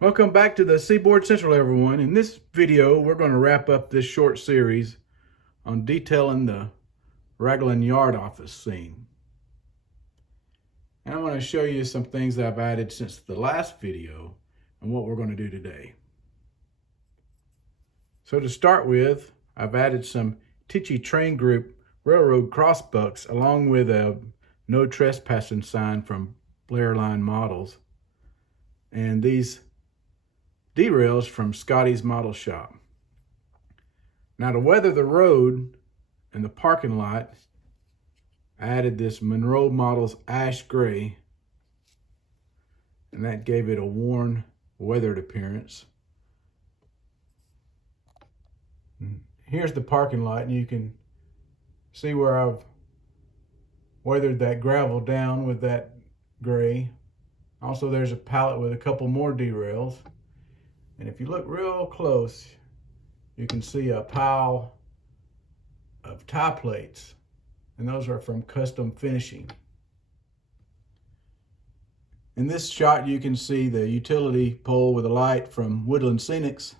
Welcome back to the Seaboard Central, everyone. In this video, we're going to wrap up this short series on detailing the Raglan yard office scene. And I'm going to show you some things that I've added since the last video and what we're going to do today. So to start with, I've added some Tichy train group railroad crossbucks along with a no trespassing sign from Blair Line Models. And these derails from Scotty's Model Shop. Now to weather the road and the parking lot, I added this Monroe Models ash gray, and that gave it a worn, weathered appearance. And here's the parking lot, and you can see where I've weathered that gravel down with that gray. Also, there's a pallet with a couple more derails. And if you look real close, you can see a pile of tie plates, and those are from Custom Finishing. In this shot, you can see the utility pole with a light from Woodland Scenics,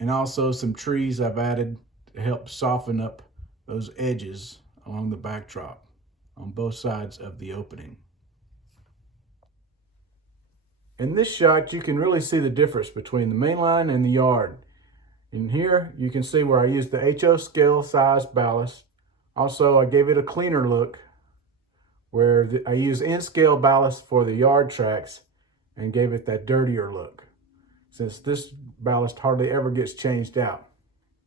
and also some trees I've added to help soften up those edges along the backdrop on both sides of the opening. In this shot, you can really see the difference between the main line and the yard. In here, you can see where I used the HO scale size ballast. Also, I gave it a cleaner look where I used N-scale ballast for the yard tracks and gave it that dirtier look, since this ballast hardly ever gets changed out.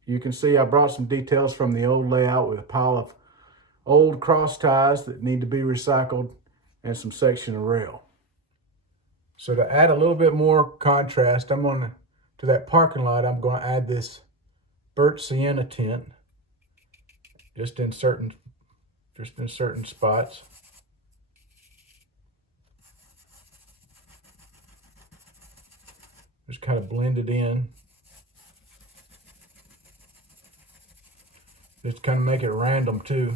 You can see I brought some details from the old layout with a pile of old cross ties that need to be recycled and some section of rail. So to add a little bit more contrast, to that parking lot, I'm going to add this birch sienna tint just in certain spots. Just kind of blend it in. Just kind of make it random too.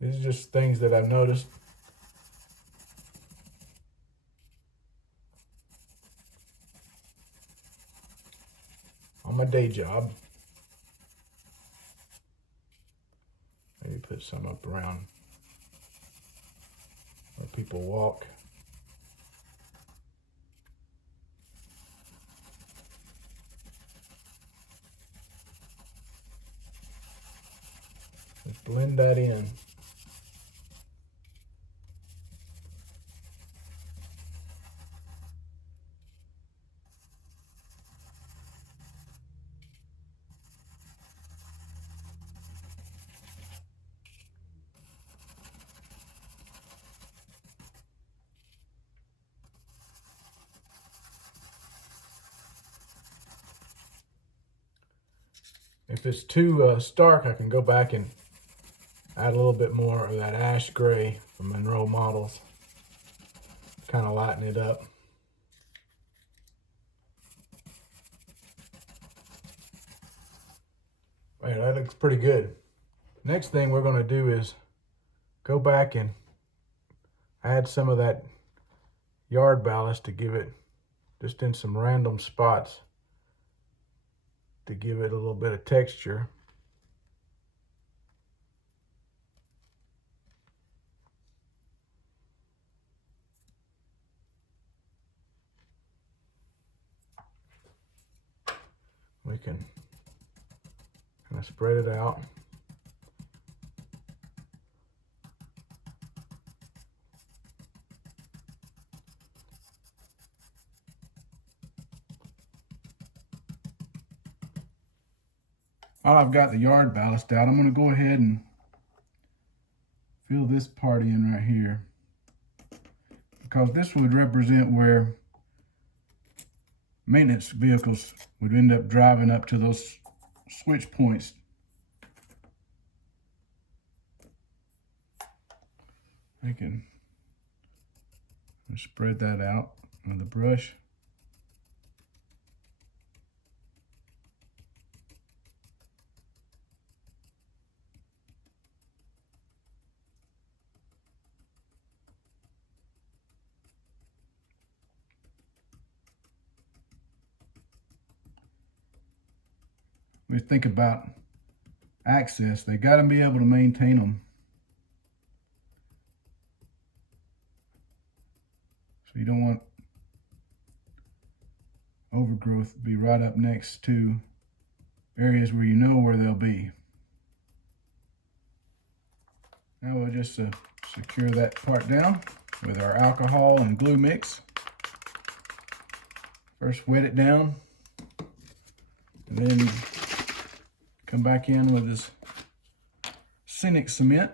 These are just things that I've noticed. On my day job. Maybe put some up around where people walk. Just blend that in. If it's too stark, I can go back and add a little bit more of that ash gray from Monroe Models. Kind of lighten it up. Man, that looks pretty good. Next thing we're going to do is go back and add some of that yard ballast to give it just in some random spots to give it a little bit of texture. We can kind of spread it out. While I've got the yard ballast out, I'm going to go ahead and fill this part in right here, because this would represent where maintenance vehicles would end up driving up to those switch points. I can spread that out with a brush. we think about access, they got to be able to maintain them. So you don't want overgrowth to be right up next to areas where you know where they'll be. Now we'll just secure that part down with our alcohol and glue mix. First wet it down, and then come back in with this scenic cement.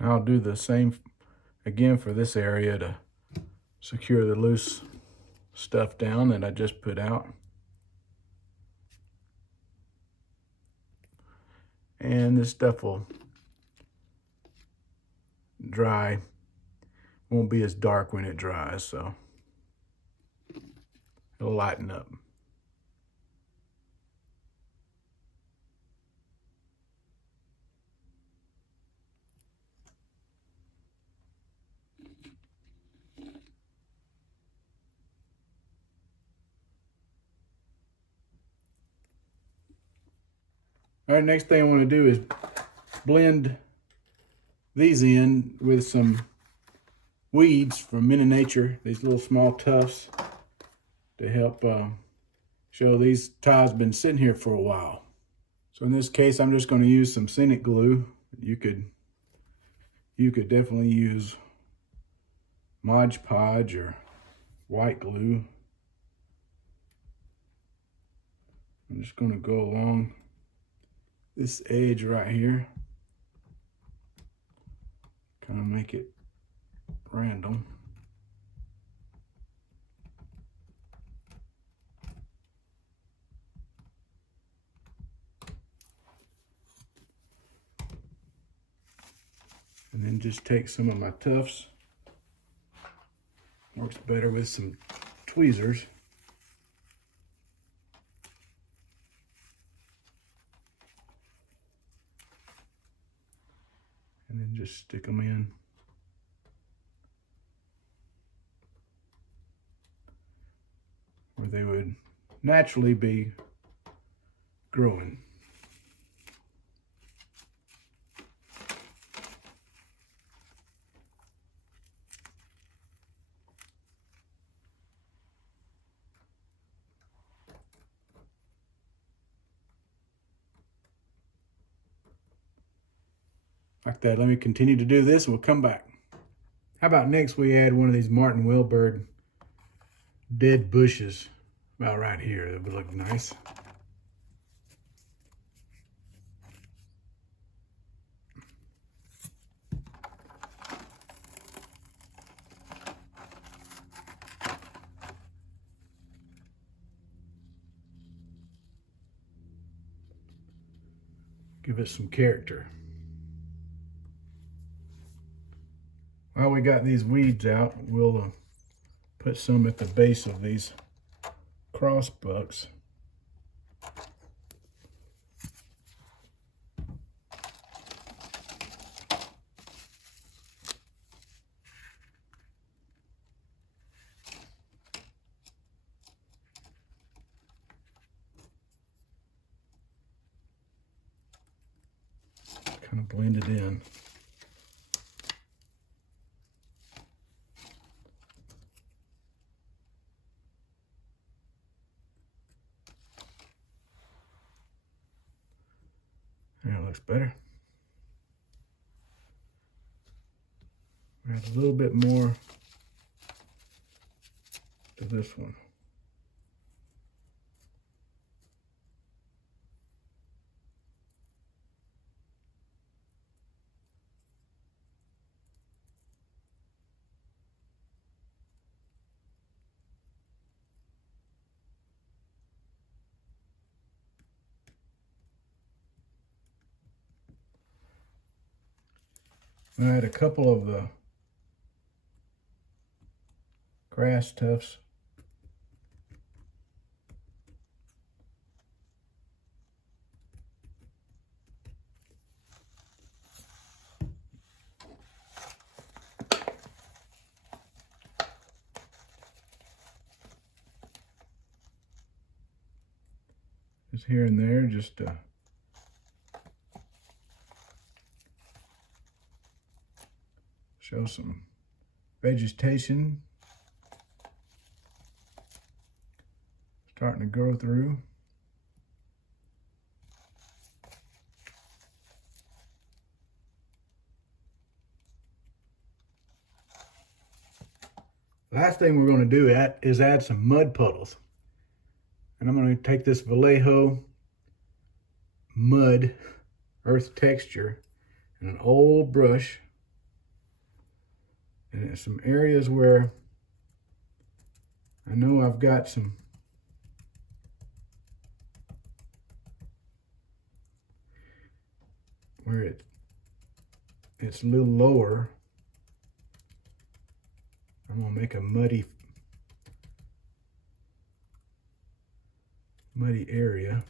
I'll do the same again for this area to secure the loose stuff down that I just put out. And this stuff will dry, won't be as dark when it dries, so it'll lighten up. All right, next thing I want to do is blend these in with some weeds from Men of Nature, these little small tufts, to help show these ties been sitting here for a while. So in this case, I'm just going to use some scenic glue. You could definitely use Mod Podge or white glue. I'm just going to go along this edge right here, kind of make it random. And then just take some of my tufts. Works better with some tweezers. And then just stick them in. Where they would naturally be growing. Like that. Let me continue to do this and we'll come back. How about next we add one of these Martin Wilberg dead bushes about right here. That would look nice. Give it some character. While we got these weeds out, we'll put some at the base of these cross bucks. Kind of blend it in. There, it looks better. Add a little bit more to this one. I had a couple of the grass tufts. Just here and there, just to show some vegetation starting to grow through. Last thing we're going to do is add some mud puddles. And I'm going to take this Vallejo mud earth texture and an old brush, and in some areas where I know I've got some where it's a little lower, I'm going to make a muddy area.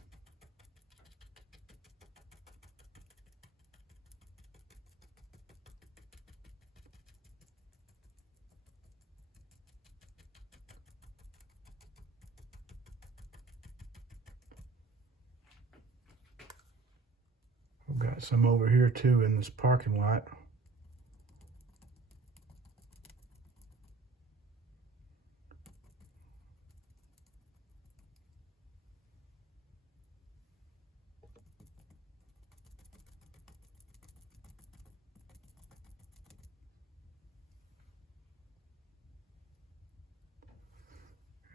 I've got some over here too in this parking lot.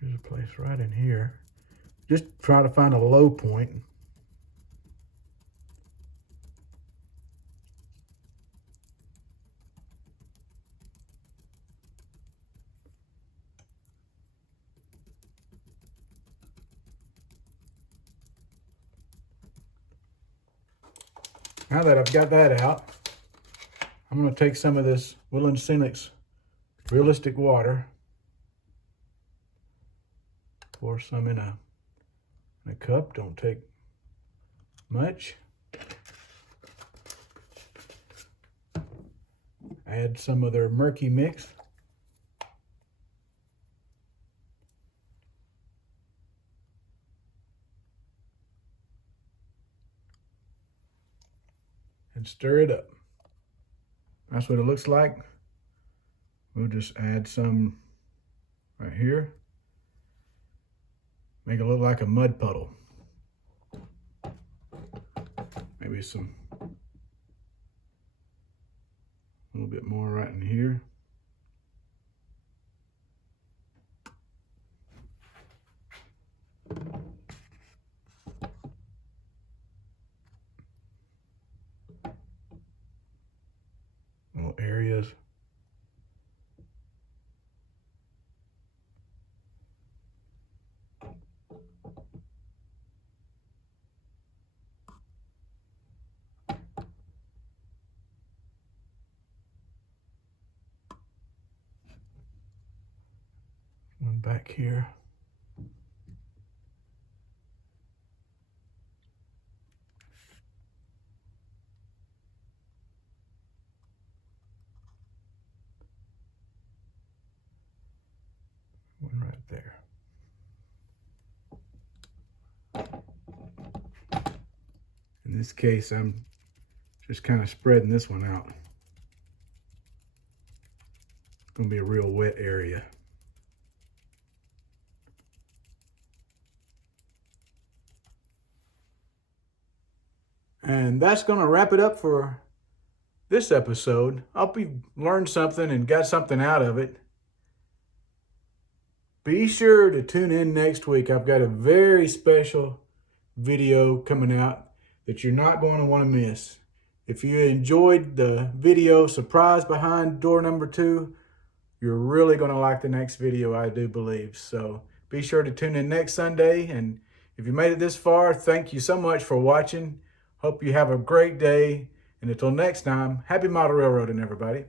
There's a place right in here. Just try to find a low point. Now that I've got that out, I'm going to take some of this Woodland Scenic's Realistic Water, pour some in a cup, don't take much. Add some of their murky mix. And stir it up. That's what it looks like. We'll just add some right here. Make it look like a mud puddle. Maybe some, a little bit more right in here. Little areas. One back here. One right there. In this case, I'm just kind of spreading this one out. It's going to be a real wet area. And that's going to wrap it up for this episode. I hope you learned something and got something out of it. Be sure to tune in next week. I've got a very special video coming out that you're not going to want to miss. If you enjoyed the video, Surprise Behind Door Number 2, you're really going to like the next video, I do believe. So be sure to tune in next Sunday. And if you made it this far, thank you so much for watching. Hope you have a great day And until next time, happy model railroading, everybody.